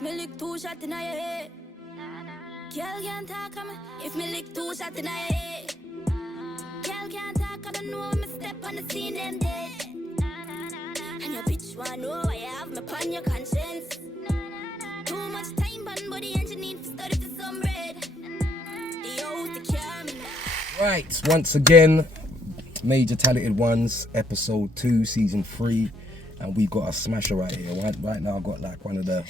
Me lick 2 shots in your head. Girl can't talk on me. If me lick 2 shots in your head. Girl can't talk, I don't know me step on the scene them dead. And your bitch wanna know why you have me upon your conscience. Too much time on body and you need to study for some bread. The old the camera. Right, once again, Major Talented Ones, episode 2, season 3. And we've got a smasher right here. Right now I've got like one of the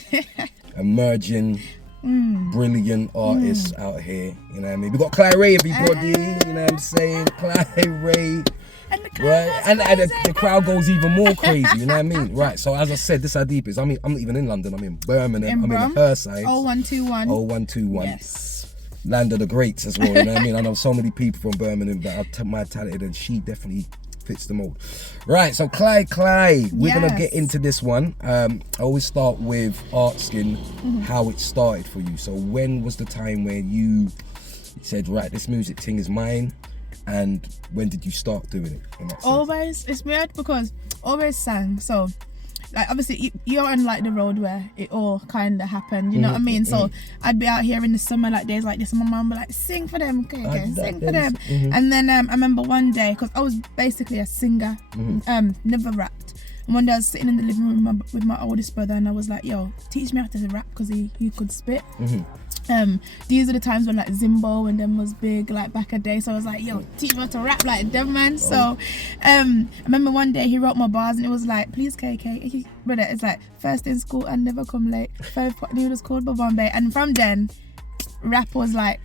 emerging brilliant artists out here. You know what I mean? We got Klyrae, everybody. You know what I'm saying? Klyrae. And the crowd, right? And the crowd goes even more crazy, you know what I mean? Right, so as I said, this is how deep it is. I mean, I'm not even in London, I'm in Birmingham, I'm in her side. 0121. 0121. Yes. Land of the greats as well, you know what I mean? I know so many people from Birmingham that are my talented, and she definitely fits the mold. Right, so Klyrae, we're gonna get into this one. I always start with asking how it started for you. So when was the time where you said, right, this music thing is mine, and when did you start doing it? In that sense? Always, it's weird because always sang. So like obviously you're on like the road where it all kind of happened, you know what I mean? So I'd be out here in the summer like days like this and my mum would be like, sing for them, okay, sing for them. And then I remember one day, because I was basically a singer, never rapped, and one day I was sitting in the living room with my oldest brother and I was like, yo, teach me how to rap, because he could spit. These are the times when like Zimbo and them was big, like back a day. So I was like, yo, teach me how to rap like them, man. So I remember one day he wrote my bars and it was like, please KK, brother, it's like, first in school and never come late, 5 pot noodles called Bombay. And from then rap was like,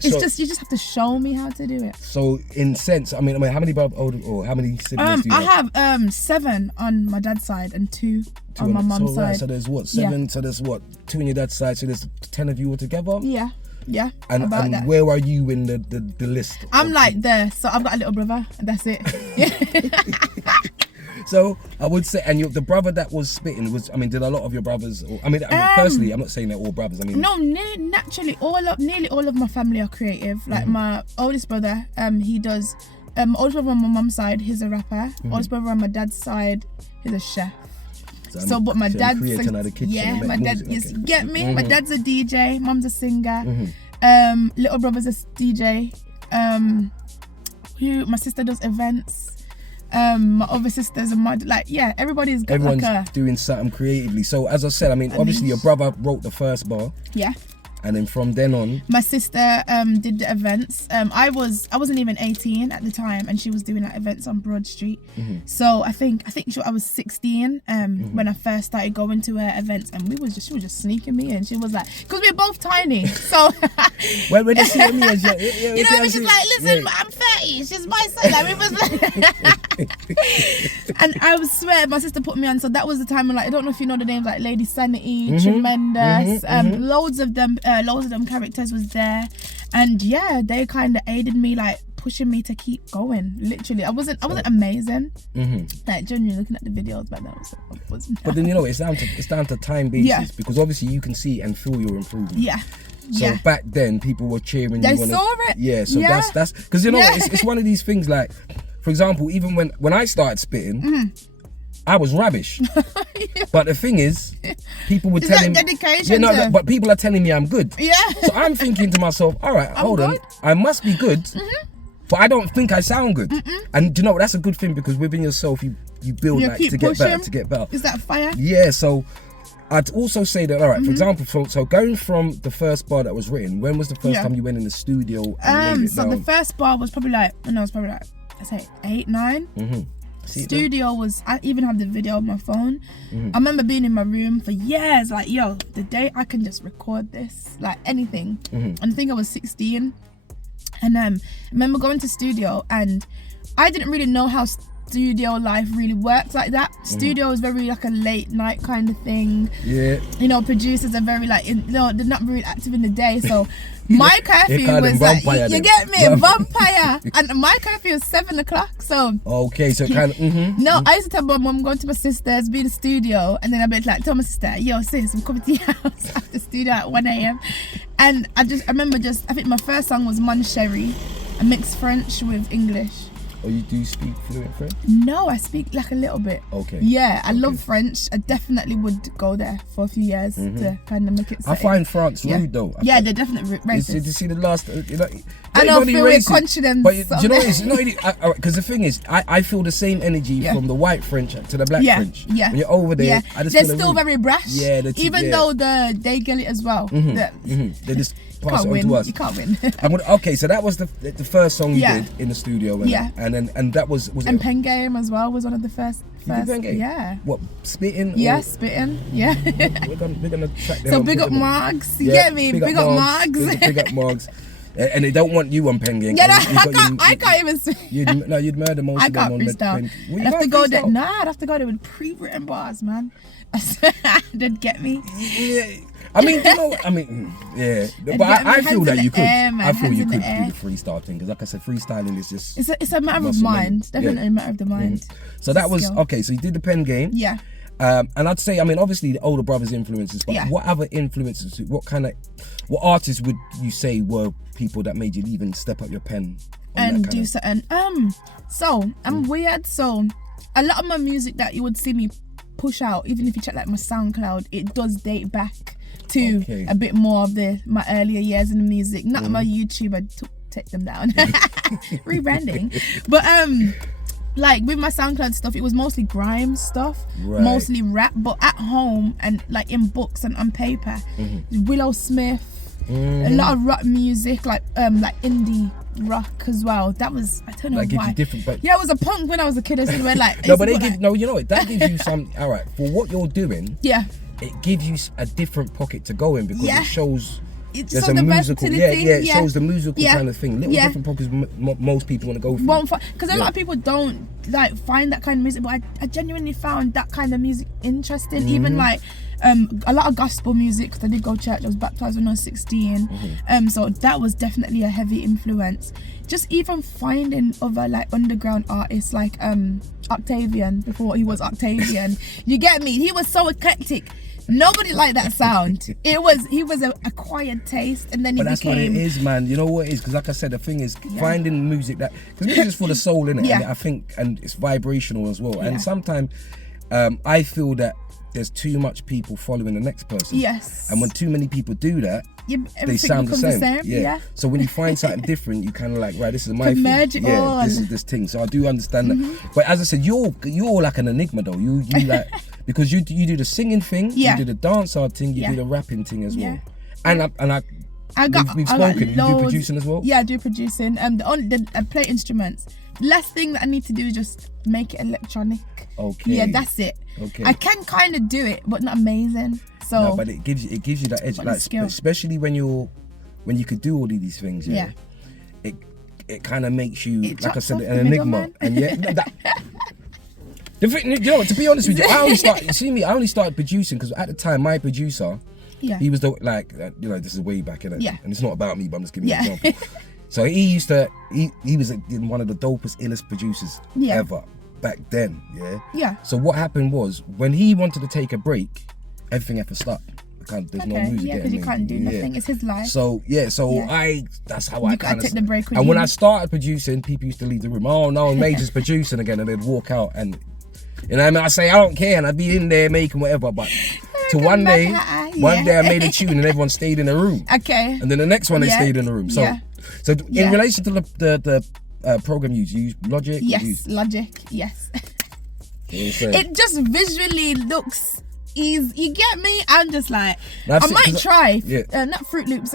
it's so, just you just have to show me how to do it. So in sense, I mean how many how many siblings do you have? I have 7 on my dad's side and 2 on my mum's side. Right, so there's what, 7? Yeah. So there's what, 2 on your dad's side, so there's 10 of you all together? Yeah. And where are you in the list? I'm like there, so I've got a little brother and that's it. So I would say, and the brother that was spitting was, I mean, did a lot of your brothers, personally, I'm not saying they're all brothers, I mean. No, naturally, nearly all of my family are creative. Like my oldest brother, he does, oldest brother on my mum's side, he's a rapper. Oldest brother on my dad's side, he's a chef. But my dad's my dad, yes, you get me? My dad's a DJ, mum's a singer, little brother's a DJ, my sister does events. My other sisters and everybody's got everyone's doing something creatively. So as I said, I mean, obviously your brother wrote the first bar. Yeah. And then from then on, my sister did the events. I wasn't even 18 at the time, and she was doing like events on Broad Street. So I think I was 16 when I first started going to her events, and she was just sneaking me in. She was like, because we're both tiny, so when they see me as you know, she's like, listen, I'm 30. She's my son. Like, we was and I would swear my sister put me on. So that was the time when, like, I don't know if you know the names, like Lady Sanity, Tremendous, loads of them characters was there, and yeah, they kind of aided me, like pushing me to keep going. Literally, I wasn't amazing. Like genuinely looking at the videos back then, I wasn't. But then, you know, it's down to time basis, because obviously you can see and feel your improvement. So back then people were cheering. They saw it. Yeah. So that's because, you know, it's one of these things. Like, for example, even when I started spitting, I was rubbish. But the thing is, people were telling me, but people are telling me I'm good. Yeah. So I'm thinking to myself, all right, hold on, I must be good, but I don't think I sound good. And you know, that's a good thing, because within yourself you build like to get better. Is that fire? Yeah. So I'd also say that, all right, for example, so going from the first bar that was written, when was the first time you went in the studio and laid it down? The first bar was probably like, I'd say 8, 9. Studio was, I even have the video on my phone. I remember being in my room for years, like, yo, the day I can just record this, like anything. And I think I was 16, and I remember going to studio, and I didn't really know how studio life really works like that. Studio is very like a late night kind of thing. Yeah. You know, producers are very like, they're not really active in the day, so my curfew was like, you get me, vampire, and my curfew was 7 o'clock. So okay, so kind of. No, I used to tell my mum, going to my sister's, be in the studio, and then I'd be like, tell my sister, yo sis, I'm coming to your house after studio at 1 a.m. And I remember I think my first song was Mon Sherry, a mixed French with English. Or you do speak fluent French? No, I speak like a little bit. Okay. Yeah, I love French. I definitely would go there for a few years to kind of make it. I find France rude though. Yeah, they're definitely racist. Did you see the last? I don't feel it conscious. But you know, it's not because the thing is, I feel the same energy from the white French to the black French. Yeah. When you're over there, I just they're feel still very brash. Yeah, even though they get it as well. They just pass it on to us. You can't win. Okay, so that was the first song you did in the studio. And that was and it? Pen Game as well was one of the first. Pen Game? Yeah. What, spitting? Yeah, spitting. Yeah. we're gonna track them. So big up Margs. You get me? Big up Margs. Big up Margs. And they don't want you on Pen Game. Yeah, I can't even say. You'd murder most of them on the Pen. I'd have to go there. I'd have to go there with pre-written bars, man. They'd get me. Yeah. I mean, yeah. But I feel that you could. I feel you could do the freestyle thing because, like I said, freestyling is just. It's a matter of mind. Definitely a matter of the mind. So that was okay. So you did the Pen Game. Yeah. And I'd say, I mean, obviously the older brothers' influences, but what other influences? What artists would you say were people that made you even step up your pen and do something? So I'm weird. So a lot of my music that you would see me push out, even if you check like my SoundCloud, it does date back to a bit more of my earlier years in the music. Not my YouTube. I take them down. Rebranding, but like with my SoundCloud stuff, it was mostly grime stuff, mostly rap, but at home and like in books and on paper, Willow Smith, a lot of rock music, like indie rock as well. That was, I don't know that why. Gives you different, but I was a punk when I was a kid. I said, like no, but you know what? That gives you some. All right, for what you're doing, it gives you a different pocket to go in because it shows. There's a musical, it shows the musical kind of thing. Little different pockets most people want to go for. Because a lot of people don't like find that kind of music, but I genuinely found that kind of music interesting. Even like a lot of gospel music, because I did go to church. I was baptized when I was 16. So that was definitely a heavy influence. Just even finding other like underground artists like Octavian before he was Octavian. You get me? He was so eclectic. Nobody liked that sound. He was an acquired taste, and then he became. But that's what it is, man. You know what it is? Because like I said, the thing is finding music that, because music's for the soul, innit? And I think, and it's vibrational as well. And sometimes I feel that there's too much people following the next person. Yes. And when too many people do that, they sound the same. Yeah. So when you find something different, you kind of like, right, this is my thing. Merge it all. This is this thing. So I do understand that. But as I said, you're like an enigma though. You like. Because you do the singing thing, you do the dancehall thing, you do the rapping thing as well. And we've spoken. You do producing as well. Yeah, I do producing. I play instruments. Last thing that I need to do is just make it electronic. Okay. Yeah, that's it. Okay. I can kind of do it, but not amazing. So. No, but it gives you that edge, like especially when you could do all of these things. Yeah. It kind of makes you, like I said, an enigma, and that. The thing, you know, to be honest with you, I only started producing because at the time my producer, he was this is way back in it, and it's not about me, but I'm just giving you an example. So he was one of the dopest, illest producers ever back then. Yeah. So what happened was when he wanted to take a break, everything had to stop. Because there's no music. Yeah, because you can't do nothing. It's his life. So that's how I kind of take the break. And when I started producing, people used to leave the room. Oh no, Major's producing again, and they'd walk out and. You know what I mean? I say I don't care, and I'd be in there making whatever, but one day I made a tune and everyone stayed in the room. Okay. And then the next one they stayed in the room. So in relation to the program you use Logic? Yes, Logic, yes. It just visually looks easy. You get me? I'm just like, I might try. Not Fruit Loops,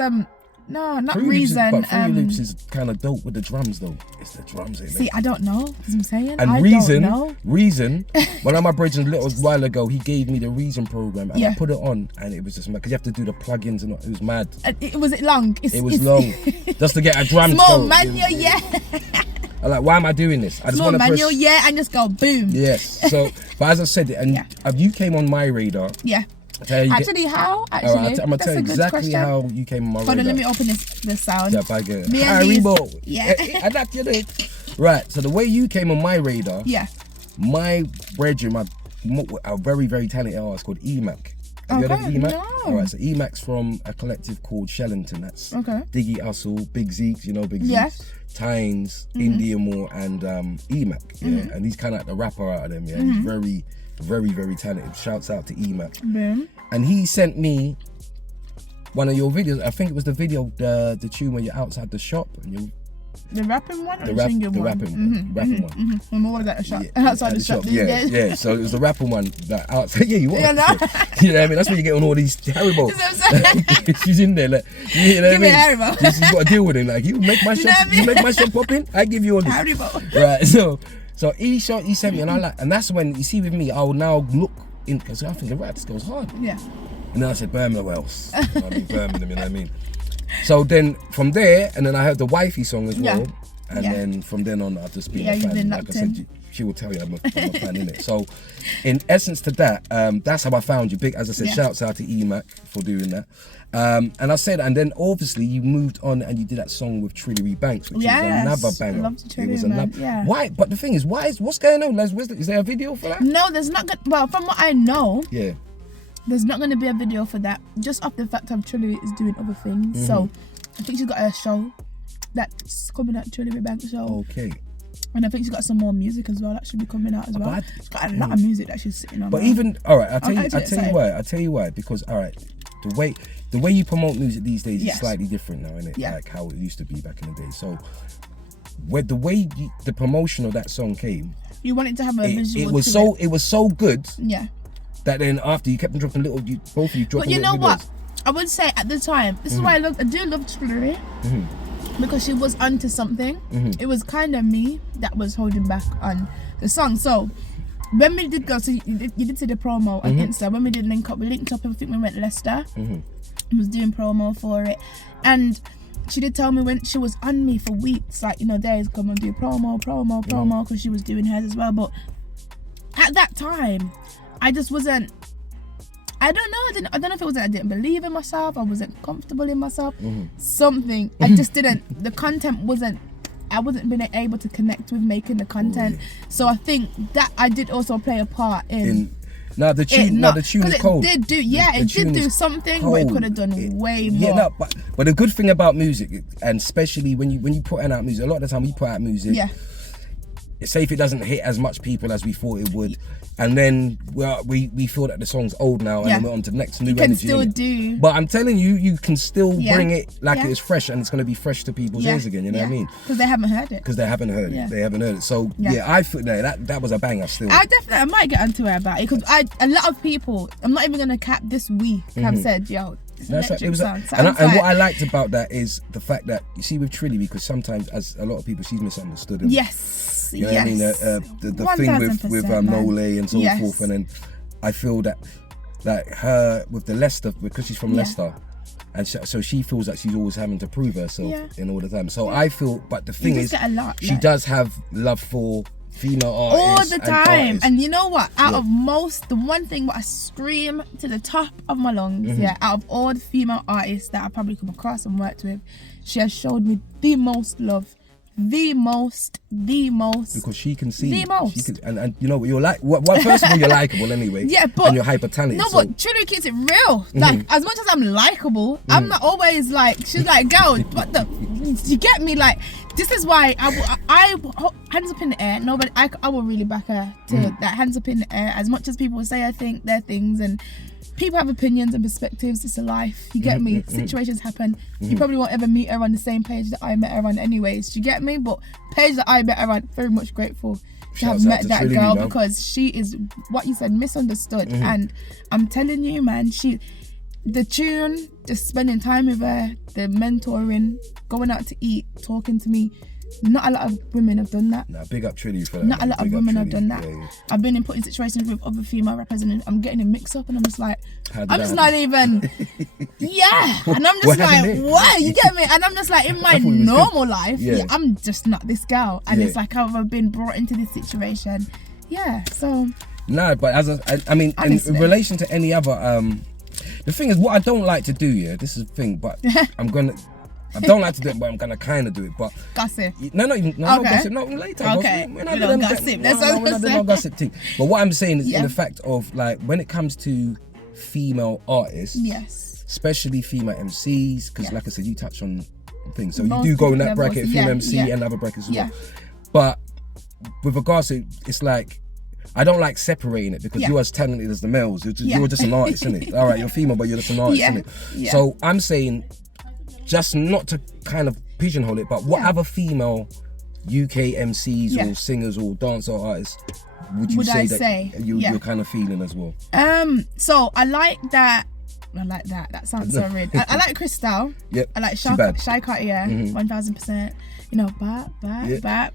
no, not Reason. But Fruit Loops is kind of dope with the drums though. It's the drums. See, I don't know. That's what I'm saying. And Reason. One of my brethren a little while ago, he gave me the Reason program, and I put it on, and it was just mad because you have to do the plugins and it was mad. Was it long? It was long, just to get a drum. Small manual, I'm like, why am I doing this? I just want to manual, and just go boom. Yes. So, but as I said, and you came on my radar. Yeah. Actually, how? I'm gonna tell you exactly how you came on my radar. Hold on, let me open the sound. Yeah, I get it. Me and Haribo. Right, so the way you came on my radar, my brethren, a very, very talented artist called Emac, Have you heard of E-Mac? No. Alright, so E-Mac's from a collective called Shellington. That's Okay. Diggy Hustle, Big Zeke, you know Big Zeke? Yes. Tynes, India Moore, and E-Mac. Yeah, and he's kind of like the rapper out of them. Yeah, he's very, very, very talented. Shouts out to E-Mac. And he sent me one of your videos. I think it was the video, the tune where you're outside the shop and you. The rapping one or The the singing one? rapping one. And what was that? A shop? Yeah, Outside the shop. Yeah. So it was the rapping one that outside. Yeah, you were. Yeah, no. You know what I mean? That's when you get on all these Haribo. That's She's in there, like, you know what I Give me mean? Haribo. She's got to deal with it. Like, you make my shop, know what I mean? you make my shop pop in. I give you all this. Haribo. Right. So he sent me, and I like, and that's when you see with me, I will now look in because I think right, this goes hard. Yeah. And then I said, Birmingham, where else? You know what I mean, Birmingham, you know what I mean? So then from there, and then I heard the wifey song as well. And then from then on, I've just been a fan. Like I said, she will tell you I'm a fan, innit? So in essence to that, that's how I found you. Big, as I said, shouts out to E-Mac for doing that. And I said, and then obviously you moved on and you did that song with Trillery Banks, which is another banger. I love Trillery, it was another. Why? But the thing is, what's going on? Is there a video for that? No, there's not. Well, from what I know, there's not going to be a video for that. Just off the fact of Trillery is doing other things. So I think she's got a show that's coming out, Trillery Banks show. Okay. And I think she's got some more music as well that should be coming out as well. She's got a lot of music that she's sitting on. But even I'll tell you why. Because the way you promote music these days is slightly different now, isn't it? Like how it used to be back in the day. So the way the promotion of that song came, you wanted to have a visual. It was so good. Yeah. That then after you kept on dropping both of you dropping. But you know videos. what? I would say at the time, this is why I do love Trillery. Because she was onto something. It was kind of me that was holding back on the song. So when we did go, so you did see the promo on Insta. When we did link up, we linked up. I think we went Leicester. Was doing promo for it, and she did tell me when she was on me for weeks, like, you know, days, come and do promo, because she was doing hers as well. But at that time, I just wasn't. I don't know. I don't know if it was that I didn't believe in myself. I wasn't comfortable in myself. Something. I just didn't. The content wasn't. I wasn't being able to connect with making the content. So I think that I did also play a part in. The tune is cold. It did do something, but it could have done way more. Yeah, but the good thing about music, and especially when you put out music, a lot of the time we put out music. Yeah. Say if it doesn't hit as much people as we thought it would, and then we feel that the song's old now, and then we're on to the next new energy. Can still do. But I'm telling you, you can still bring it like it is fresh, and it's going to be fresh to people's ears again. You know what I mean? Because they haven't heard it. They haven't heard it. So I feel that was a banger still. I might get onto her about it because a lot of people. I'm not even going to cap this week. Have said, yo. And what I liked about that is the fact that you see with Trillery, because sometimes, as a lot of people, she's misunderstood. You know what I mean? The thing with Nole and so forth, and then I feel that her with the Leicester, because she's from Leicester, and so she feels that she's always having to prove herself in all the time. So I feel, but the thing is, she does have love for female artists all the time, and you know what? Out of the one thing what I scream to the top of my lungs, out of all the female artists that I probably come across and worked with, she has showed me the most love, the most, because she can see the most. She can, and you know you're like, first of all, you're likable anyway. But and you're hyper talented. No, but Trillery keeps it real. Like, as much as I'm likable, I'm not always like, she's like, girl, what the, you get me? Like, this is why I hands up in the air. Nobody, I will really back her to that, hands up in the air. As much as people say I think their things, and people have opinions and perspectives. It's a life. You get me? Situations happen. You probably won't ever meet her on the same page that I met her on anyways. You get me? But page that I met her on, very much grateful to have met that girl, because she is, what you said, misunderstood. And I'm telling you, man, the tune, just spending time with her, the mentoring, going out to eat, talking to me. Not a lot of women have done that. Nah, big up Trillery for that. Not a lot of women have done that. I've been in situations with other female rappers, and I'm getting it mixed up, and I'm just like, I'm just not even, and I'm just like, what? You get me? And I'm just like, in my normal life, I'm just not this girl, and it's like I've been brought into this situation. So. Nah, but I mean, in relation to any other, the thing is, what I don't like to do, this is the thing, but I don't like to do it, but I'm gonna kind of do it. But gossip. No, gossip. No, later. Okay. We're not doing gossip. That's no gossip thing. But what I'm saying is in the fact of, like, when it comes to female artists. Yes. Especially female MCs, because like I said, you touch on things. So Most you do go in that levels, bracket, female MC and other brackets as well. But with regards to, it's like, I don't like separating it because you're as talented as the males. You're just an artist, isn't it? All right, you're female, but you're just an artist, isn't it? Yeah. So I'm saying, just not to kind of pigeonhole it, but what other female UK MCs or singers or dancehall artists would you say you're kind of feeling as well? So I like that. That sounds so weird. I like Crystal. Yep. I like Shy Cartier. 1000%. You know, bap.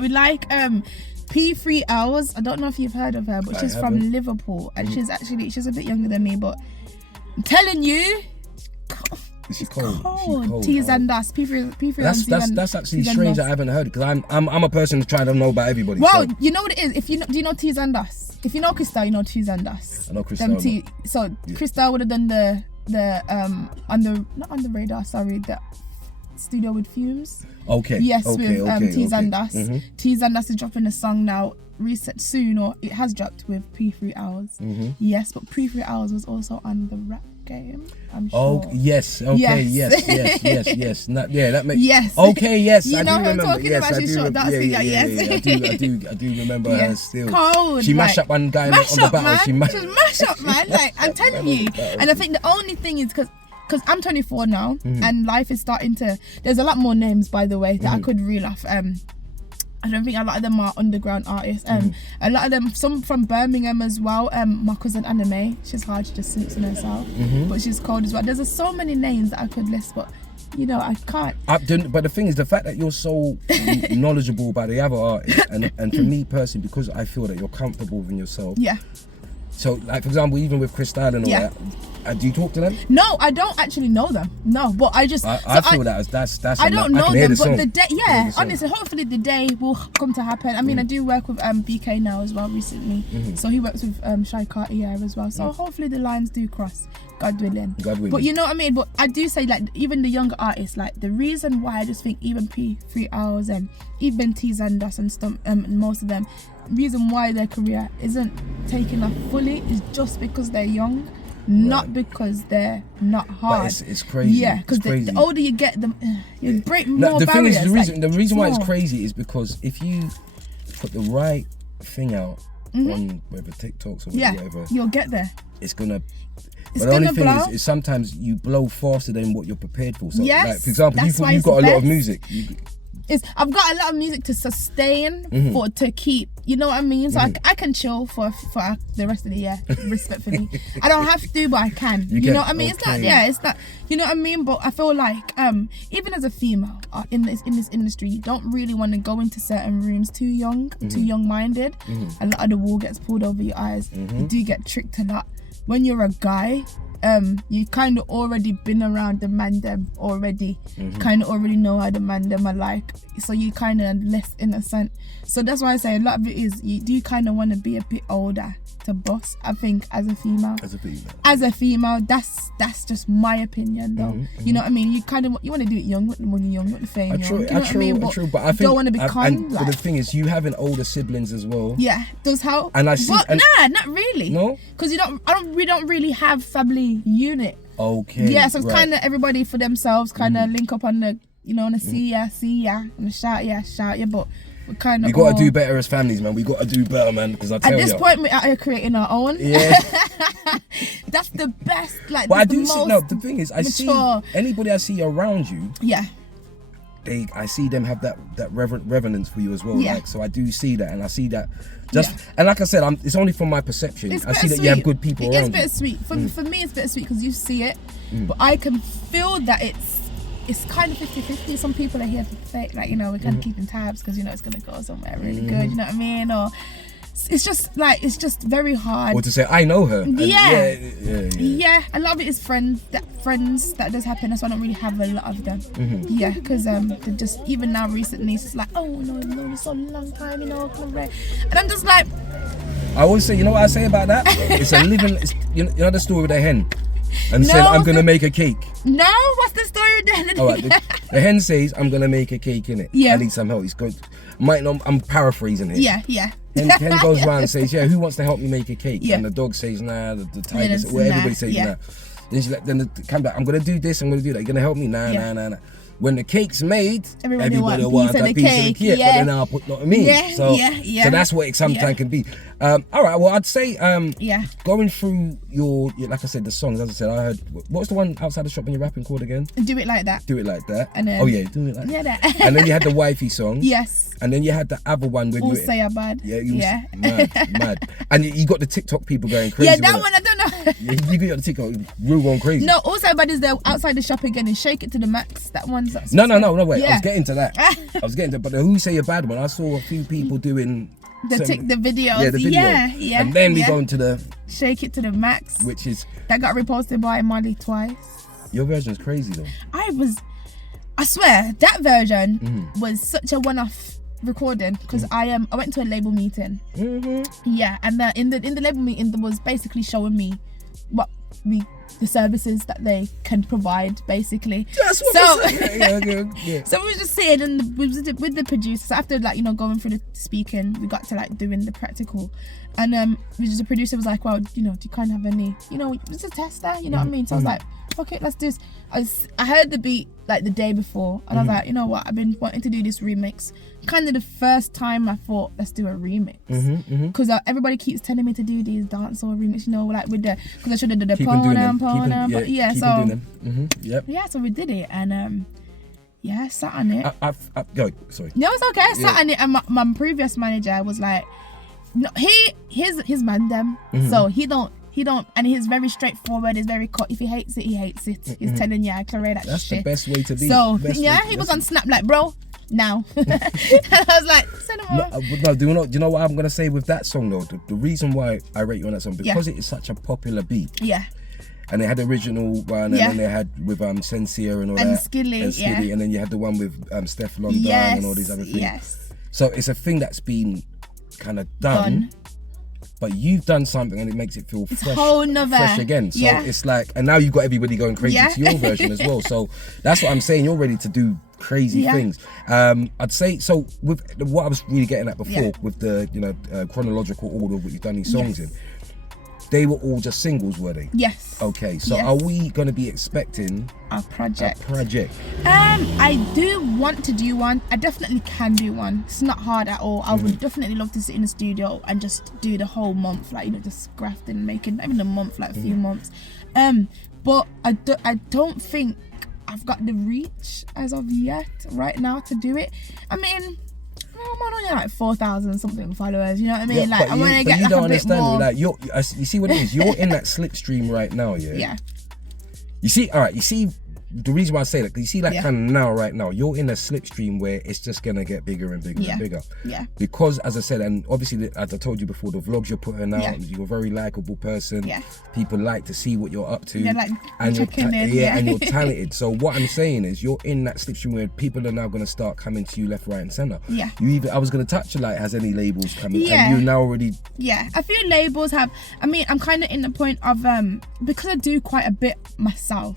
We like P3 Hours. I don't know if you've heard of her, but she's from Liverpool, and she's a bit younger than me. But I'm telling you, She's cold. Teas and Dust. P3. That's actually strange that I haven't heard, because I'm a person who's trying to know about everybody. Well, so. You know what it is. Do you know Teas and Dust? If you know Crystal, you know Teas and Dust. I know Crystal. Crystal would have done the not on the radar. Sorry, the studio with Fumes. Okay. Yes, with Teas and Dust. Teas and Dust is dropping a song now. Reset soon, or it has dropped with P3 Hours. Yes, but P3 Hours was also on the rap game, I'm sure. Oh yes, okay, yes. That makes yes. Okay, yes. You I know do who I'm remember. talking Yes, about. I She's do. short dancing. Yes. I do remember her still. Cold. She mashed up one guy on the battle. Man. She mashed up, man. Like I'm telling you. And I think the only thing is because I'm 24 now, and life is starting to. There's a lot more names, by the way, that I could reel off. I don't think a lot of them are underground artists. A lot of them, some from Birmingham as well. My cousin Anime, she's hard, she just sleeps in herself, but she's cold as well. There's so many names that I could list, but you know, I can't. But the thing is, the fact that you're so knowledgeable about the other artists, and for me personally, because I feel that you're comfortable within yourself. Yeah. So, like for example, even with Crystal and all that, do you talk to them? No, I don't actually know them. No, but I just. I feel that's. I don't know them, but the day, honestly, hopefully the day will come to happen. I mean, I do work with BK now as well recently, so he works with Shy Cartier as well. So hopefully the lines do cross. God willing. But you know what I mean? But I do say, like, even the younger artists, like, the reason why I just think even P3 Hours and even Teas and Dust and stuff, most of them, reason why their career isn't taking off fully is just because they're young, not because they're not hard. But it's crazy. Yeah, because the older you get, you break more barriers. The reason why it's crazy is because if you put the right thing out on whether TikToks or whatever, you'll get there. It's gonna. But the only thing is sometimes you blow faster than what you're prepared for. So, yes, like, for example, you've got a lot of music. I've got a lot of music to sustain to keep. You know what I mean? So I can chill for the rest of the year, respectfully. I don't have to, but I can. You know what I mean? Okay. It's not. You know what I mean? But I feel like even as a female in this industry, you don't really want to go into certain rooms too young, too young-minded. A lot of the wool gets pulled over your eyes. You do get tricked a lot. When you're a guy, you kind of already been around the man them already. Kind of already know how the man them are like. So you kind of less innocent. So that's why I say a lot of it is you do kind of want to be a bit older to boss. I think as a female, that's just my opinion though. You know what I mean? You want to do it young when you're young, with the fame. You know what I mean? But I think, don't want to become. But the thing is, you having older siblings as well. Yeah, does help. And I see. But not really. No. Because we don't really have family unit. Okay. Yeah, so it's kind of everybody for themselves, kind of link up on the, on the see ya, and the shout ya, but we kind of. We got to do better as families, man. We got to do better, man. Because I tell you. At this point, we're out here creating our own. Yeah. That's the best. Like, but I do see. No, the thing is, I see anybody I see around you. Yeah. I see them have that reverence for you as well. Yeah. Like, so I do see that, and I see that. And like I said, it's only from my perception. I see that you have good people around you. It's bittersweet. For me, it's bittersweet because you see it, but I can feel that it's kind of 50-50. Some people are here to say, like, we're kind of keeping tabs because it's gonna go somewhere really good. You know what I mean? Or it's just very hard. Or to say, I know her. Yeah. A lot of it is friends that does happen. That's why I don't really have a lot of them. Yeah, because they're just, even now recently, it's just like, oh no, I've known you so long time, Klyrae. And I'm just like, I always say, you know what I say about that? It's a living. You know the story with the hen. And said, I'm going to make a cake. No, what's the story then? All right, the hen says, I'm going to make a cake, innit? Yeah. I need some help. It's good. I'm paraphrasing it. Yeah. Hen goes around and says, yeah, who wants to help me make a cake? Yeah. And the dog says, nah, the tiger says, well, everybody says, nah. Then come back, I'm going to do this, I'm going to do that. You're going to help me? Nah. When the cake's made, everybody wants a piece of the cake. Yeah. But then I'll put not me. So that's what it sometimes can be. All right, well, I'd say going through your, like I said, the songs, as I said, I heard, what's the one outside the shop when you're rapping called again? Do It Like That. Do It Like That. And then, do it like that. And then you had the wifey song. Yes. And then you had the other one with you. Say bad. Yeah, mad. And you got the TikTok people going crazy. Yeah, that one, I don't know. You got the TikTok real going crazy. No, also bad is there outside the shop again and Shake It to the Max. That one's... No, wait. Yeah. I was getting to that. But the Who Say a Bad one, I saw a few people doing... the videos. Yeah, the video. Yeah. And then we go into the... Shake It to the Max. Which is... That got reposted by Molly twice. Your version's crazy though. I swear, that version was such a one-off recording because I went to a label meeting. Yeah, and in the label meeting, there was basically showing me what the services that they can provide, basically. That's what So we were just sitting and with the producers after going through the speaking, we got to doing the practical, and the producer was like, well, do you kind of have any, it's a tester, you know what I mean? So I was like, fuck it, let's do this. I heard the beat the day before, and I was like, you know what, I've been wanting to do this remix. Kind of the first time I thought, let's do a remix, because everybody keeps telling me to do these dancehall remix, with the, because I should have done the pona, but so we did it, and sat on it. Go, sorry. No, it's okay. I sat on it, and my previous manager was like, no, his man them, so he don't, and he's very straightforward. He's very cut. If he hates it, he hates it. He's telling you, Klyrae, that's shit. That's the best way to be. So he was on Snap like, bro, now. And I was like, send him over. Do you know what I'm gonna say with that song though? The reason why I rate you on that song, because it is such a popular beat. Yeah. And they had the original one, and then they had with Sensia and all that. And Skilly, and then you had the one with Steph London and all these other things. Yes. So it's a thing that's been kind of done. But you've done something and it makes it feel fresh again. So it's like, and now you've got everybody going crazy to your version as well. So that's what I'm saying. You're ready to do crazy things. I'd say, so with what I was really getting at before, with the chronological order of what you've done these songs in, they were all just singles, were they? Yes. Okay, so are we going to be expecting a project? I do want to do one. I definitely can do one. It's not hard at all. I would definitely love to sit in the studio and just do the whole month, just grafting, making, not even a month, a few months. But I don't think I've got the reach as of yet right now to do it. I mean, I'm only 4,000 something followers, you know what I mean? I want to get you don't a bit understand more. Me, you see what it is? You're in that slipstream right now, yeah? Yeah. You see, the reason why I say that, because you see kind of now, right now, you're in a slipstream where it's just going to get bigger and bigger and bigger. Yeah. Because, as I said, and obviously, as I told you before, the vlogs you're putting out, you're a very likeable person. Yeah. People like to see what you're up to. And you're and you're talented. So what I'm saying is, you're in that slipstream where people are now going to start coming to you left, right, and centre. Yeah. I was going to touch has any labels coming? Yeah. And you now already. Yeah. A few labels have. I mean, I'm kind of in the point of because I do quite a bit myself,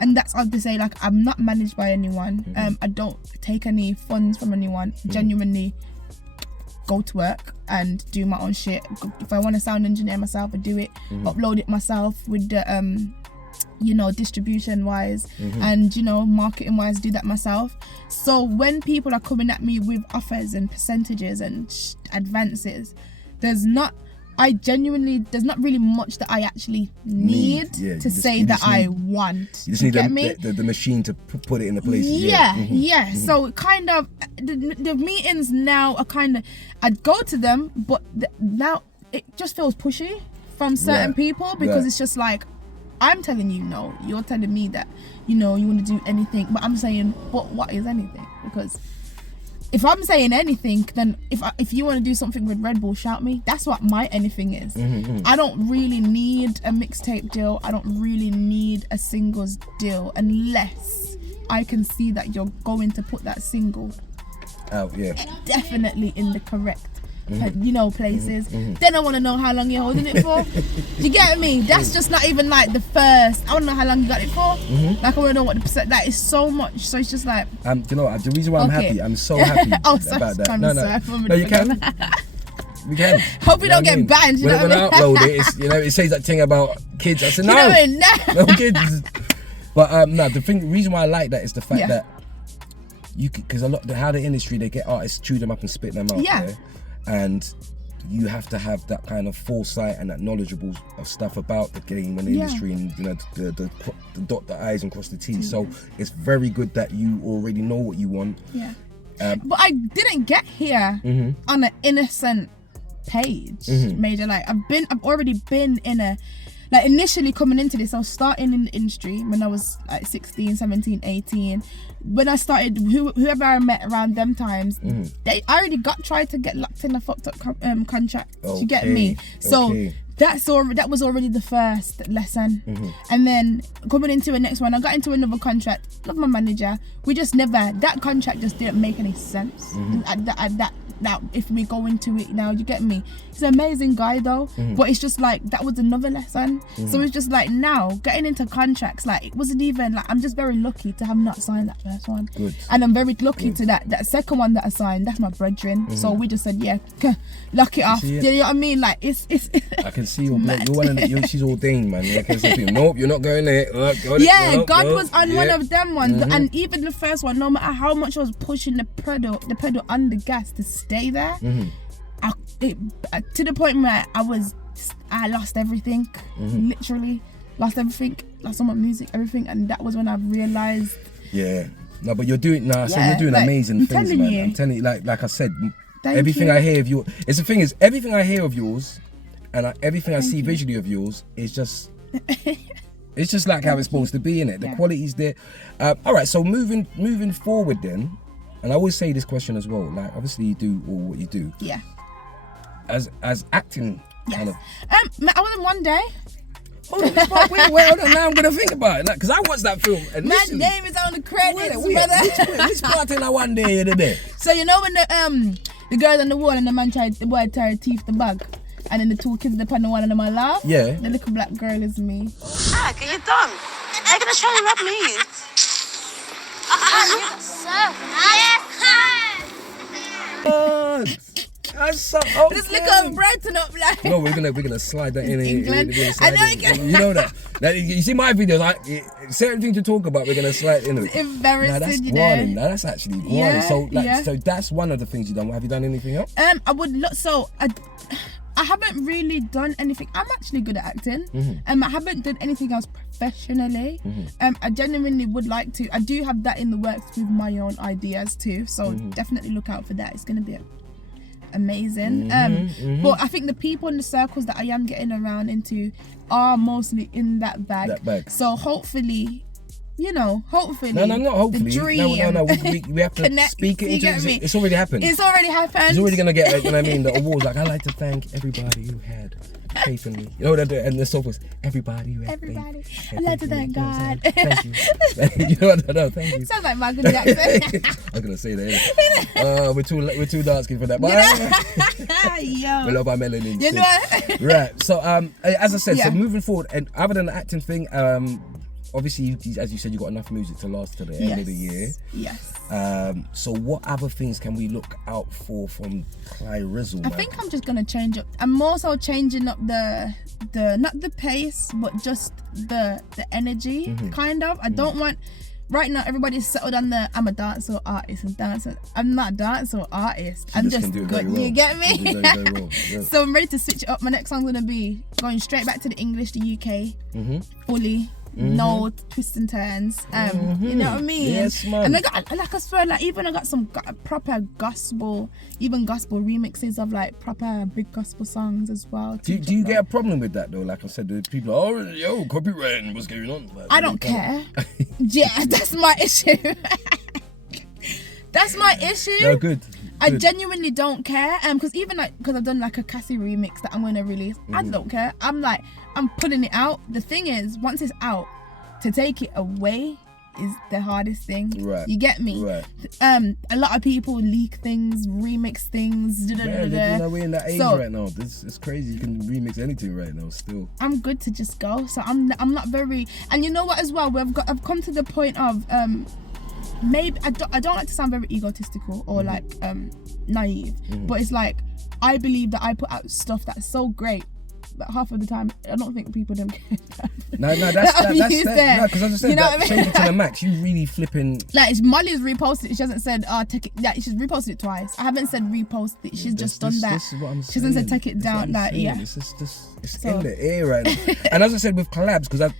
and that's all to say. I'm not managed by anyone. I don't take any funds from anyone. Genuinely go to work and do my own shit. If I want to sound engineer myself, I do it. Upload it myself with the distribution wise and marketing wise, do that myself. So when people are coming at me with offers and percentages and advances, there's not really much that I actually need to say that I want. You just need the machine to put it in the place. So kind of the meetings now are kind of, I'd go to them, but now it just feels pushy from certain people because it's just like, I'm telling you no, you're telling me that you want to do anything, but I'm saying, but what is anything? Because if I'm saying anything, then if you want to do something with Red Bull, shout me. That's what my anything is. I don't really need a mixtape deal. I don't really need a singles deal unless I can see that you're going to put that single out, definitely in the correct places. Then I want to know how long you're holding it for. Do you get me? That's just not even the first. I want to know how long you got it for. I want to know what the percent. That is so much. So it's just like. Do you know what? The reason why I'm happy, I'm so happy about that. No, you can. we can. Hope we don't get banned. You know when I upload it, it's, you know, it says that thing about kids. I said no, no kids. But no, the reason why I like that is the fact that you because a lot how the industry they get artists chew them up and spit them out. Yeah. And you have to have that kind of foresight and that knowledgeable of stuff about the game and the industry, and you know the dot the I's and cross the T's. So it's very good that you already know what you want. Yeah. But I didn't get here on an innocent page, major. Like I've already been in a, like initially coming into this, I was starting in the industry when I was like 16, 17, 18. When I started, whoever I met around them times, I already tried to get locked in a fucked up contract. Okay. You get me? So that was already the first lesson. And then coming into the next one, I got into another contract. Love my manager. We just never, that contract just didn't make any sense. Now if we go into it now, you get me? He's an amazing guy though, but it's just like that was another lesson. So it's just like now getting into contracts, like it wasn't even like, I'm just very lucky to have not signed that first one. Good. And I'm very lucky to that second one that I signed. That's my brethren. So we just said lock it off. You know what I mean? Like it's I can see you're one of she's ordained, man. Like I said, nope, you're not going there. God was on one of them ones, and even the first one, no matter how much I was pushing the pedal on the gas to stay there, to the point where I lost everything. Literally lost everything, lost all my music, everything, and that was when I realized. Yeah, no, but you're doing you're doing like, amazing things, man. I'm telling you, like I said, everything I hear of you. It's the thing is, everything I hear of yours, and everything I see visually of yours is just. It's just like how it's supposed to be, innit? The quality's there. All right, so moving forward then, and I always say this question as well. Like, obviously you do all what you do. Yeah. As acting, kind of. I was in One Day. Wait, hold on. Now I'm gonna think about it, because I watched that film. And my name is on the credits, brother. Which part in that One Day you did? So you know when the girl on the wall and the man tried to thief the bag. And then the two kids depend on one of them I laugh. Yeah. The little black girl is me. Ah, get you done. They're gonna try and rob me. That's so okay. This little brighten up like. No, we're gonna slide that in. England. I know you can. You know that. You see my videos, like certain things to talk about, we're gonna slide in. It's embarrassing, that's you know. That's actually guarding. So that's one of the things you've done. Have you done anything else? I would look. So I haven't really done anything. I'm actually good at acting. I haven't done anything else professionally. I genuinely would like to. I do have that in the works with my own ideas too. So definitely look out for that. It's gonna be amazing. But I think the people in the circles that I am getting around into are mostly in that bag. So hopefully. You know, hopefully. No, not hopefully. The dream. No. We have to connect, speak it into it. It's already happened. It's already happened. It's already going to get, you know what I mean, the awards. Like, I'd like to thank everybody who had faith in me. You know, and the sofas. Everybody who had faith. I'd like to thank God. Thank you. You know what? No, thank you. Sounds like Michael Jackson. I was going to say that. We're too dark skinned for that. But we love our melanin. You know? Right. So, as I said, so moving forward, and other than the acting thing, obviously, as you said, you got enough music to last to the end of the year. Yes. So what other things can we look out for from Klyrae? I think I'm just gonna change up. I'm more so changing up the not the pace, but just the energy, kind of. I don't want. Right now, everybody's settled on I'm a dancehall artist and dancer. I'm not a dancehall artist. I'm just good. Well. You get me? Well. Yeah. So I'm ready to switch it up. My next song's gonna be going straight back to the English, the UK, fully. No twists and turns. You know what I mean? Yes, man. And I got, like I swear, like even I got some proper gospel, even gospel remixes of like proper big gospel songs as well. Do you get a problem with that though? Like I said, the people are, copyright, what's going on? Like, I don't care. Yeah, that's my issue. That's my issue. No, good. I genuinely don't care, because even like, because I've done like a Cassie remix that I'm going to release, I don't care. I'm putting it out. The thing is, once it's out, to take it away is the hardest thing. Right. You get me? Right. A lot of people leak things, remix things. We're in that age right now. It's crazy. You can remix anything right now. Still, I'm good to just go. So I'm not very. And you know what? As well, I've come to the point of maybe I don't like to sound very egotistical or like naive, but it's like I believe that I put out stuff that's so great, but half of the time I don't think people don't get that. No, that's that. No, because as I said, you know that what I mean? changed it to the max. You really flipping. Like, Molly's reposted it. She hasn't said, take it. Yeah, she's reposted it twice. I haven't said repost it. She's just done that. This is what I'm she hasn't said take it down. Like, yeah. It's in the air right now. And as I said with collabs, because I've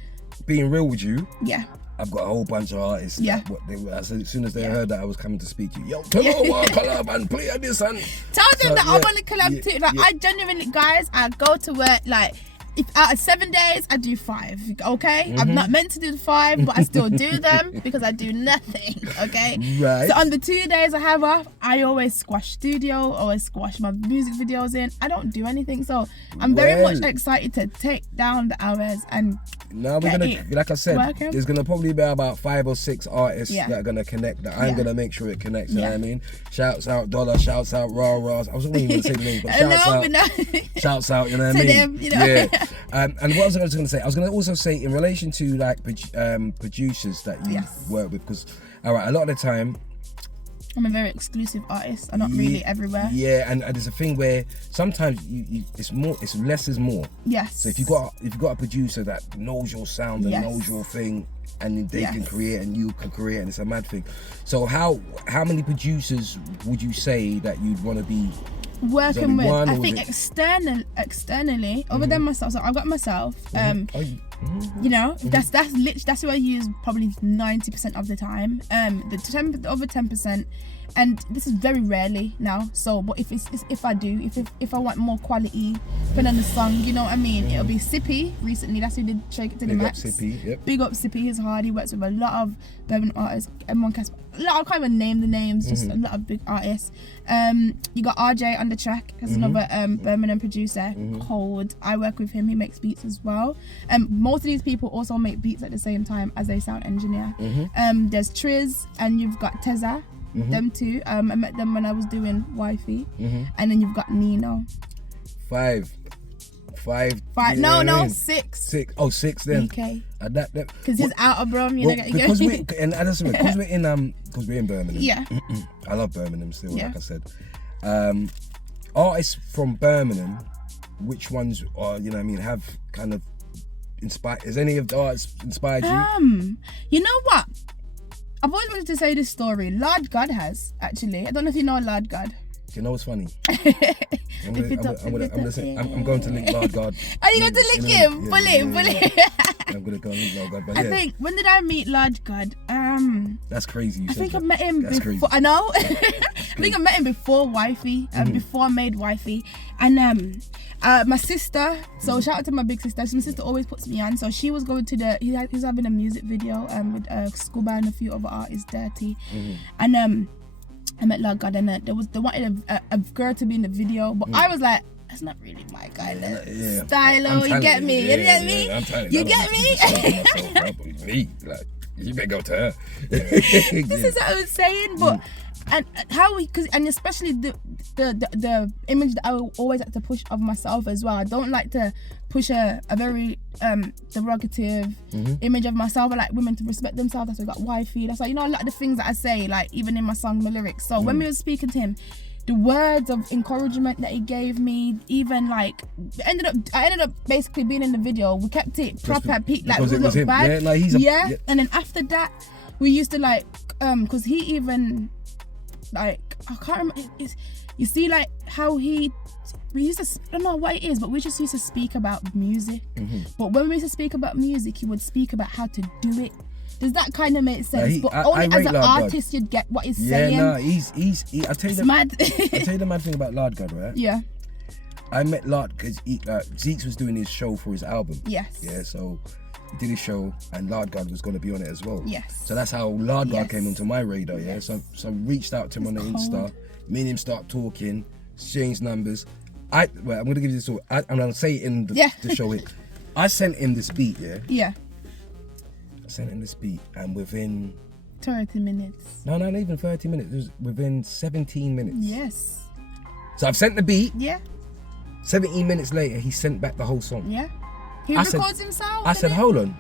being real with you. Yeah. I've got a whole bunch of artists. Yeah. That as soon as they heard that I was coming to speak to you, yo, come on, collab and play this and. Tell them that I want to collab too. Like, I genuinely, guys, I go to work like. If out of 7 days, I do 5, okay? I'm not meant to do the 5, but I still do them because I do nothing, okay? Right. So on the 2 days I have off, I always squash studio, always squash my music videos in. I don't do anything, so I'm very much excited to take down the hours and now we're gonna, like I said, there's gonna probably be about 5 or 6 artists that are gonna connect. That I'm gonna make sure it connects. You know what I mean? Shouts out Dollar, shouts out Raw. I was only gonna say the name, but shouts out. You know what I mean? Them, you know? Yeah. And what was I going to say? I was going to also say in relation to like producers that you work with, because all right, a lot of the time I'm a very exclusive artist. I'm not really everywhere. Yeah, and there's a thing where sometimes it's less is more. Yes. So if you got a producer that knows your sound and knows your thing, and they can create and you can create, and it's a mad thing. So how many producers would you say that you'd want to be working with? I think externally, other than myself. So I've got myself. You know, that's who I use probably 90% of the time. The other 10%, and this is very rarely now. So, but if I want more quality, depending on the song, you know what I mean. It'll be Sippy. Recently, that's who did Shake It to the Max. Big up Sippy. Yep. Big up Sippy. He's hard. He works with a lot of Birmingham artists. I can't even name the names. Just a lot of big artists. You got RJ on the track. That's another Birmingham producer. Cold. I work with him. He makes beats as well. Most of these people also make beats at the same time as a sound engineer. There's Triz and you've got Teza. Them two. I met them when I was doing Wifey. And then you've got Nino. Five. No, 6. 6. Oh, 6 then. BK. Because he's out of Birmingham. We're in Birmingham. Yeah. I love Birmingham still, like I said. Artists from Birmingham, which ones are, you know what I mean, have kind of inspired? Has any of the artists inspired you? You know what? I've always wanted to say this story. Lord God has, actually. I don't know if you know Lord God. You know what's funny? I'm going to link Lord God. Are you going to link him? Bully. I'm going to go link Lord God. But I think, when did I meet Lord God? That's crazy. I think I met him before. I know. I think I met him before Wifey, before I made Wifey. And my sister, so shout out to my big sister. My sister always puts me on. So she was going to he's having a music video with Scuba and a few other artists, Dirty. And I met Lord God, and they wanted a girl to be in the video, but I was like, that's not really my kind of style. You get me? You get me? Like, you better go to her. This is what I was saying, but and and especially the image that I always like to push of myself as well. I don't like to push a very derogative image of myself. I like women to respect themselves. That's why I got Wifey. That's like, you know, a lot of the things that I say, like even in my song, my lyrics. So when we were speaking to him, the words of encouragement that he gave me, even like I ended up basically being in the video. We kept it proper, like we looked bad. And then after that, we used to like because he even like, I can't remember. You see like how we used to, I don't know what it is, but we just used to speak about music. But when we used to speak about music, he would speak about how to do it. Does that kind of make sense? But only as an artist you'd get what he's saying. Yeah, no, I'll tell you mad. I'll tell you the mad thing about Lord God, right? Yeah. I met Lord because Zeeks was doing his show for his album. Yes. Yeah, so he did his show and Lord God was going to be on it as well. Yes. So that's how Lord God came onto my radar, yeah? So I reached out to him on the Insta, me and him start talking, exchanged numbers. I'm going to give you this story. I'm going to say it in the show here. I sent him this beat, yeah? Yeah. I sent him this beat and within 30 minutes. No, not even 30 minutes. It was within 17 minutes. Yes. So I've sent the beat. Yeah. 17 minutes later, he sent back the whole song. Yeah. He records himself. I said, hold on.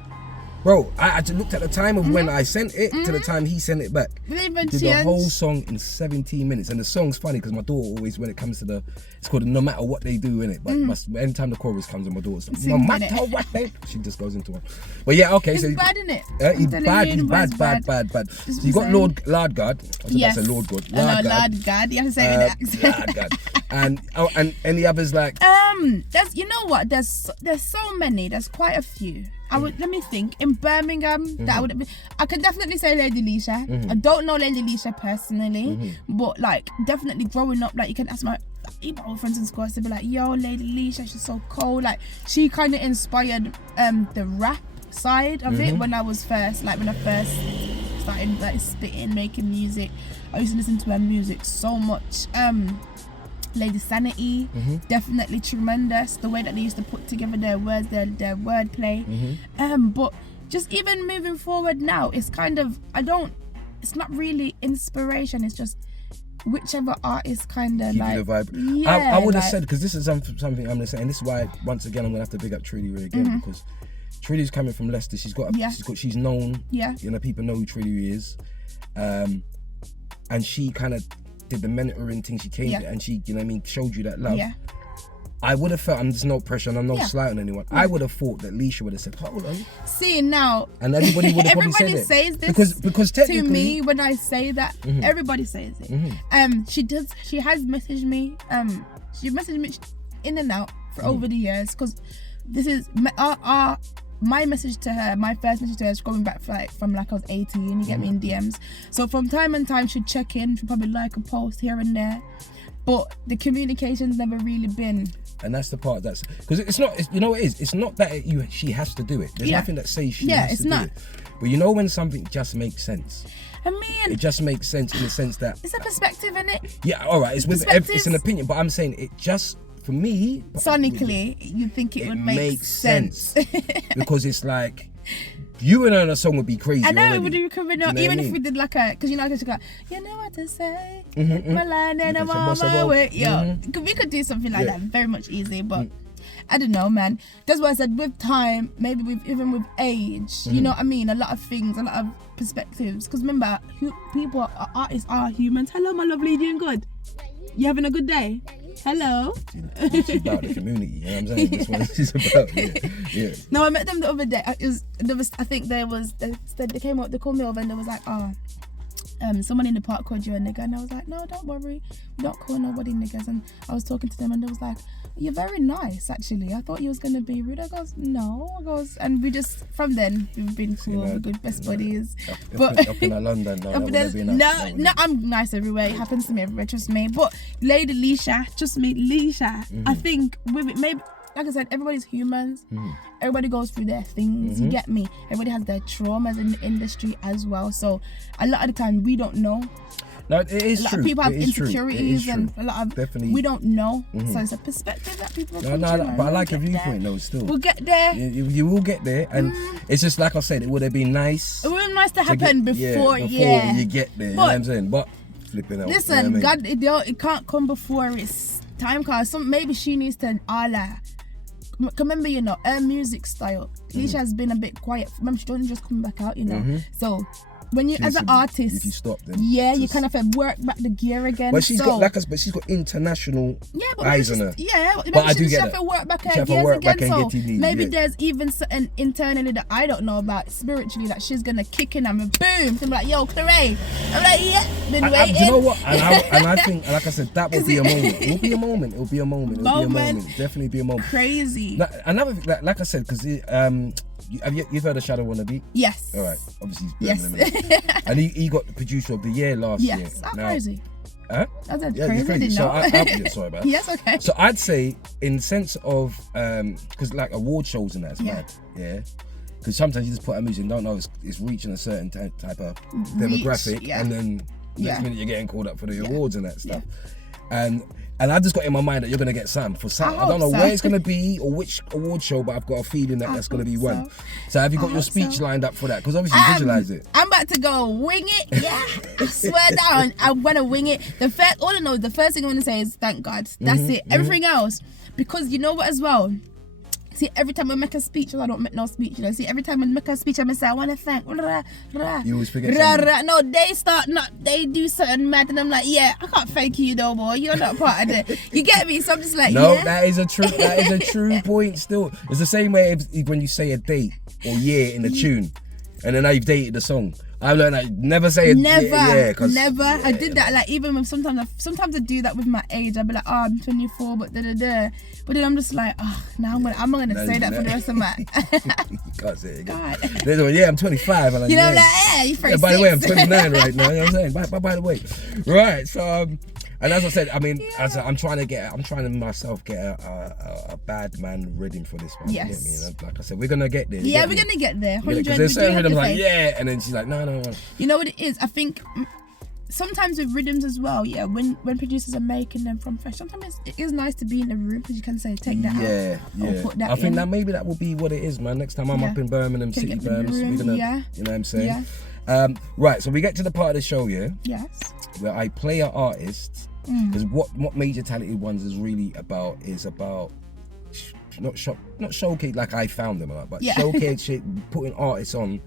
Bro, I just looked at the time of when I sent it to the time he sent it back. Did the whole song in 17 minutes. And the song's funny because my daughter always, when it comes to it's called No Matter What They Do, innit? But anytime the chorus comes on, my daughter's like, no matter what they... She just goes into one. But yeah, okay. It's so bad, innit? He's bad. So you got Lord God. Yes. I said Lord God. Lord God. You have to say it with the accent. Lord God. And any others like... There's, you know what? There's so many. There's quite a few. Let me think. In Birmingham, that would have been. I can definitely say Lady Leisha. I don't know Lady Leisha personally, but like definitely growing up, like you can ask my old friends in school, they'd be like, "Yo, Lady Leisha, she's so cold." Like she kind of inspired the rap side of it when I first started like spitting, making music. I used to listen to her music so much. Lady Sanity, definitely tremendous. The way that they used to put together their words, their wordplay. But just even moving forward now, it's kind of, it's not really inspiration, it's just whichever artist kind of like... the vibe. I would have said, because this is something I'm going to say, and this is why, once again, I'm going to have to big up Trudy Ray again, because Trudy's coming from Leicester. She's known, you know, people know who Trudy is. And she kind of did the mentoring thing. She came and she, you know what I mean, showed you that love. I would have felt, and there's no pressure and I'm not slighting anyone. I would have thought that Leisha would have said, hold on. See now, and everybody would have probably said it. Says this because technically, to me when I say that, everybody says it. She has messaged me. She messaged me in and out for over the years, because this is my message to her, my first message to her is going back from like I was 18, you get me, in DMs. So from time and time she'd check in, she'd probably like a post here and there, but the communication's never really been. And that's the part that's, because it's not, you know what it is, it's not that she has to do it. There's nothing that says she has to do it. But you know when something just makes sense. I mean, it just makes sense in the sense that it's a perspective, innit? Yeah, all right, it's an opinion, but I'm saying it just, for me, sonically, you think it would make sense. Because it's like, you and her on a song would be crazy. I know, already. it would be coming up, even if we did like a, because you know, go, you know what to say, my line and I'm on my way. Yo, we could do something like that, very much easy, but I don't know, man. That's why I said with time, maybe even with age, you know what I mean? A lot of things, a lot of perspectives. Because remember, artists are humans. Hello, my lovely, you doing good? You having a good day? Hello. She's about the community, you know what I'm saying? That's what she's about. Yeah. No, I met them the other day. I think they came up, they called me over and they was like, someone in the park called you a nigger, and I was like, no, don't worry, we don't call nobody niggers. And I was talking to them and they was like, you're very nice actually, I thought you was gonna be rude. I goes, no, and we just, from then we've been cool, we're good best buddies. Up in London, no, I'm nice everywhere, it happens to me everywhere, trust me. But Lady Leisha, trust me, Leisha, I think with it, maybe, like I said, everybody's humans. Everybody goes through their things. You get me? Everybody has their traumas in the industry as well. So a lot of the time we don't know. No, it is true. A lot of people have insecurities and a lot of definitely we don't know. So it's a perspective that people. But I like a viewpoint though. Still, we'll get there. You will get there, and it's just like I said, it would have been nice. It would have been nice to happen before you get there. You know what I'm saying? But flipping out. Listen, you know what I mean? God, it can't come before it's time. Cause maybe she needs to remember, you know, her music style. Leisha has been a bit quiet. Remember, she doesn't just come back out, you know. So when you, as an artist, if you stop them, you kind of work back the gear again. But she's got she's got international eyes on her. Yeah, but I do get that. She have to work back her gears again. So maybe there's even something internally that I don't know about, spiritually, that she's gonna kick in and boom, so I'm like, yo, Klyrae. I'm like, been waiting. Do you know what? And I think, like I said, that will be a moment. It will be a moment. It will be a moment. It will be a moment. Definitely be a moment. Crazy. Another thing, like I said, because you've heard of Shadow on the Beat? Yes. All right. Obviously, he's Birmingham. And he got the producer of the year last year. Yes. That's crazy. Huh? That's crazy. I didn't know. Sorry about that. Yes, okay. So I'd say, in sense of, because like award shows and that's mad. Yeah. Because sometimes you just put a music and don't know it's reaching a certain type of demographic, and then next minute you're getting called up for the awards and that stuff. And I just got in my mind that you're going to get some. I don't know where it's going to be or which award show, but I've got a feeling that that's going to be one. So have you got your speech lined up for that? Because obviously you visualize it. I'm about to go wing it. Yeah. I swear down. I'm going to wing it. The first thing I want to say is thank God. That's it. Everything else. Because you know what as well? See, every time I make a speech, I don't make no speech. You know, see, every time I make a speech, I say I want to thank. You always forget. No, they do something mad, and I'm like, yeah, I can't thank you though, boy. You're not part of it. You get me? So I'm just like, no, yeah. that is a true point. Still, it's the same way when you say a date or year in a tune, and then now you've dated the song. I've learned that never say it. Never. Yeah, I did that, like, even when sometimes I do that with my age. I'll be like, oh, I'm 24, but da-da-da. But then I'm just like, oh, now I'm gonna say that for the rest of my. You can't say it again. God. Yeah, I'm 25. And you know, like, yeah, you're 36. By the way, I'm 29 right now. You know what I'm saying? By the way, right? So, and as I said, I mean, I'm trying to myself get a bad man rhythm for this one. Yes. You get me? And like I said, we're gonna get there. Yeah, we're gonna get there. 100. Because there's certain rhythms like, yeah, and then she's like, no. You know what it is? I think sometimes with rhythms as well, yeah, when producers are making them from fresh, sometimes it is nice to be in the room because you can say, take that out. Or put that I think that maybe that will be what it is, man. Next time I'm up in Birmingham, City Birms, we're gonna, you know what I'm saying? Yeah. Right, so we get to the part of the show, yeah? Yes. Where I play an artist, because what Major Talented Ones is really about not showcase like I found them, but showcase shit, putting artists on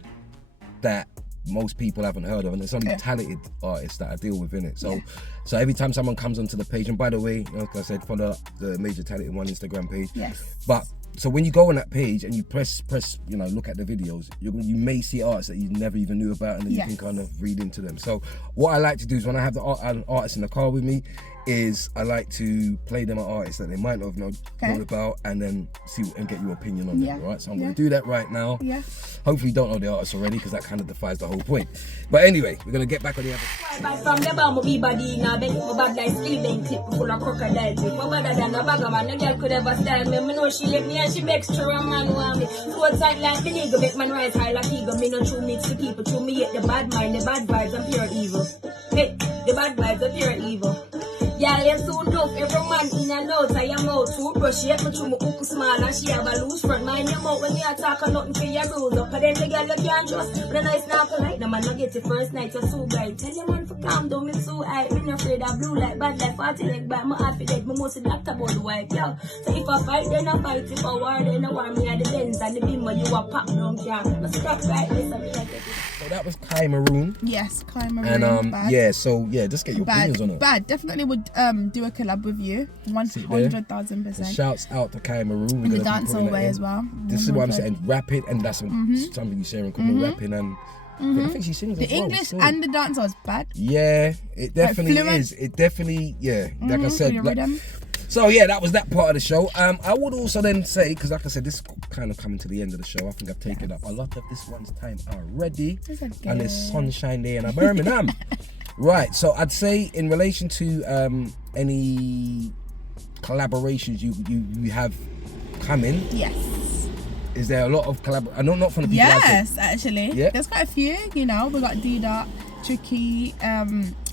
that most people haven't heard of, and it's only talented artists that I deal with in it. So every time someone comes onto the page, and by the way, like I said, follow the Major Talented One Instagram page. Yes. But so when you go on that page and you press, you know, look at the videos, you may see artists that you never even knew about, and then you can kind of read into them. So what I like to do is when I have an artist in the car with me, is I like to play them an artist that they might not have known about, and then see and get your opinion on them. Right, so I'm going to do that right now. Yeah. Hopefully you don't know the artist already, because that kind of defies the whole point. But anyway, we're going to get back on the other. From the bomb, be body now, bend my bad like sleeping clip full of crocodile. My better than a bag of man, no girl could ever style me. Me know she left me and she makes sure a man want me. So tight like the nigga, make man rise high like eagle. Me no true mix the people, true me hate the bad mind, the bad vibes and pure evil. Hey, the bad vibes are pure evil. Yeah, you soon know every man in and out. I am out to brush yet, but you my hook small and she have a loose front. Mind your mouth when you attack and nothing for your bruise up. And then the girl you can't trust. But the nice now polite, the man not get it first night, you're so bright. Tell your man for calm down, me so high. Me no afraid of blue like bad like 40 leg back. My heart for dead, my most of doctor about the white, yo. So if I fight, then I fight. If I war, then I war. Me at the Benz and the Bimmer, you a pop down can. But stop right, listen, me like it. So that was Kai Maroon. Yes, Kai Maroon. And bad. Just get your opinions on it. Bad, definitely would do a collab with you. 100,000%. Shouts out to Kai Maroon. In the dancehall way as well. This is what I'm saying. Rapid, and that's something you share in common. Rapping and I think she sings the as well. English and the dancehall is bad. Yeah, it definitely is. It definitely, like I said. So that was that part of the show. I would also then say, because like I said, this is kind of coming to the end of the show. I think I've taken up a lot of this one's time already. And there's sunshine there in Birmingham. Right, so I'd say in relation to any collaborations you have coming. Yes. Is there a lot of I know not from the people. Yes, actually. Yeah. There's quite a few, you know. We got D-Dot, Tricky,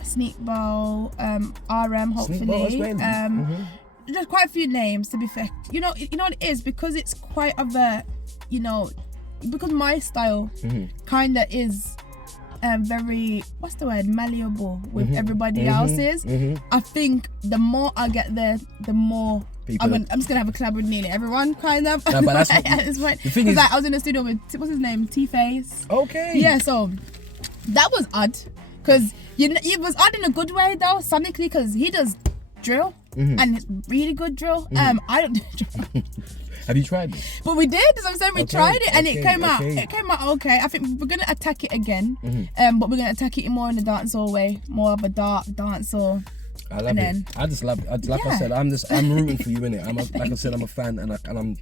Sneakball, RM, hopefully. There's quite a few names, to be fair. You know what it is, because it's quite of a, because my style kind of is very, what's the word, malleable with everybody else's. I think the more I get there, the more I'm just gonna have a collab with nearly everyone, kind of. No, but that's at this point. The thing is, like, I was in the studio with what's his name, T-Face. Okay. Yeah, so that was odd, because it was odd in a good way though, sonically, because he does drill and it's really good drill. I don't do drill. Have you tried it? But we did, as I'm saying, we tried it and it came out. It came out okay. I think we're gonna attack it again, but we're gonna attack it more in the dancehall way, more of a dark dancehall. I love it. I just love it. Like I said, I'm rooting for you in it. Like I said, I'm a fan, and I'm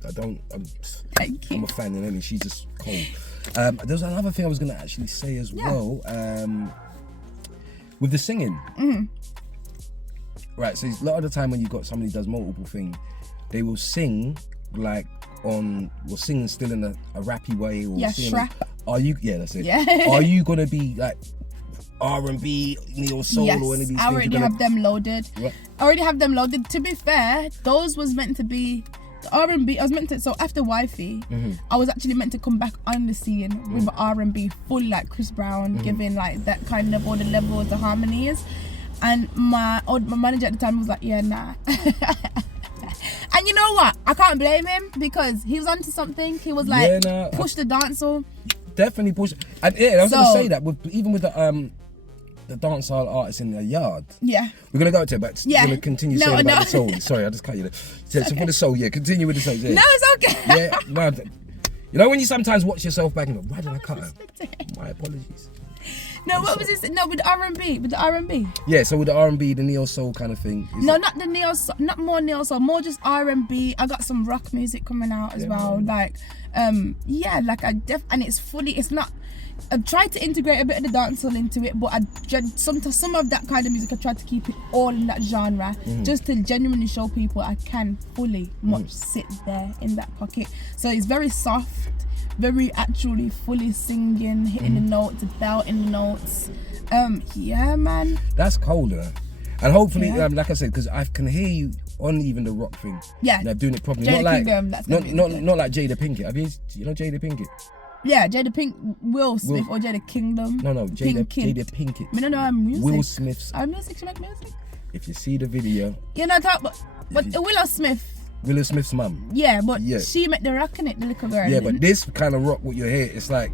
Thank you. I'm a fan, and she's just cold. There was another thing I was gonna actually say as well. With the singing. Right, so a lot of the time when you got somebody who does multiple things, they will sing sing still in a rappy way, or strap. That's it. Yeah. Are you gonna be like R&B, neo soul, or any of these things? I already have them loaded. What? I already have them loaded. To be fair, those was meant to be the R&B. I was meant to, so after Wifey, I was actually meant to come back on the scene with R&B full, like Chris Brown, giving like that kind of all the levels, the harmonies. And my manager at the time was like, yeah, nah. And you know what? I can't blame him because he was onto something. He was like, push the dancehall. Definitely push. And yeah, I was gonna say that even with the dancehall artists in their yard. Yeah. We're gonna go to it, but we're gonna continue saying about the soul. Sorry, I just cut you there. So for the soul, continue with the soul. Yeah. No, it's okay. Yeah, no. You know when you sometimes watch yourself back and go, why did I cut her? My apologies. No, what was this? No, with the R&B. With the R&B. Yeah, so with the R&B, the neo soul kind of thing. No, not the neo soul, not more neo soul, more just R&B. I got some rock music coming out as well. Like, and it's fully. It's not. I've tried to integrate a bit of the dancehall into it, but some of that kind of music I tried to keep it all in that genre, just to genuinely show people I can fully much sit there in that pocket. So it's very soft, very actually fully singing, hitting the notes, belting the notes. Yeah, man. That's colder, and hopefully, like I said, because I can hear you on even the rock thing. Yeah, they're doing it properly. Jada Not like Kingdom, that's not like Jada Pinkett. Have you know Jada Pinkett? Yeah, Will Smith or Jada Kingdom. No, Jada Pinkett. I don't know, I'm music. Will Smith's. I'm music, she make music. If you see the video. You know, but Willow Smith's mum. Yeah, but she make the rock in it, the little girl. Yeah, but this kind of rock what you hear, it's like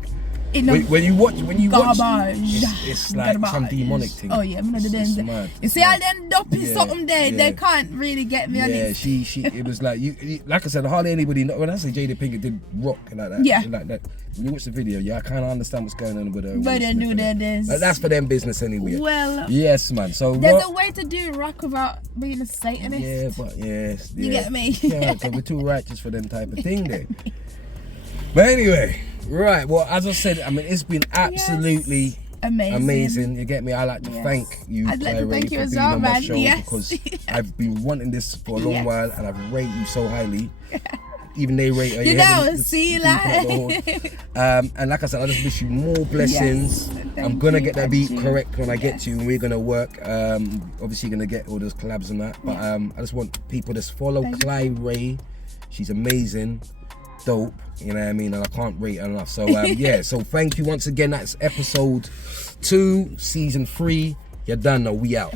when you watch, it's like some demonic thing. Oh yeah, I'm not the you see all them dopey something there, they can't really get me on this. Yeah, she it was like you like I said, hardly anybody know when I say Jada Pinkett did rock like that. Yeah. Like that. When you watch the video, I kind of understand what's going on with her. But they do their dance. That's for them business anyway. Well, yes, man. So there's a way to do rock without being a Satanist. Yeah, but yes. You get me? Yeah, because we're too righteous for them type of thing there. But anyway, right. Well, as I said, I mean, it's been absolutely amazing. You get me? I like to thank you, I'd like to thank you for as being well, on my man. show because I've been wanting this for a long while, and I've rated you so highly. Even they rate her. You know, see you like. And like I said, I just wish you more blessings. I'm gonna get that beat correct when I get to you, and we're gonna work. Obviously, gonna get all those collabs and that. But I just want people to follow Klyrae. She's amazing, dope. You know what I mean? And I can't rate her enough. So yeah. So thank you once again. That's episode 2, season 3. You're done now. We out.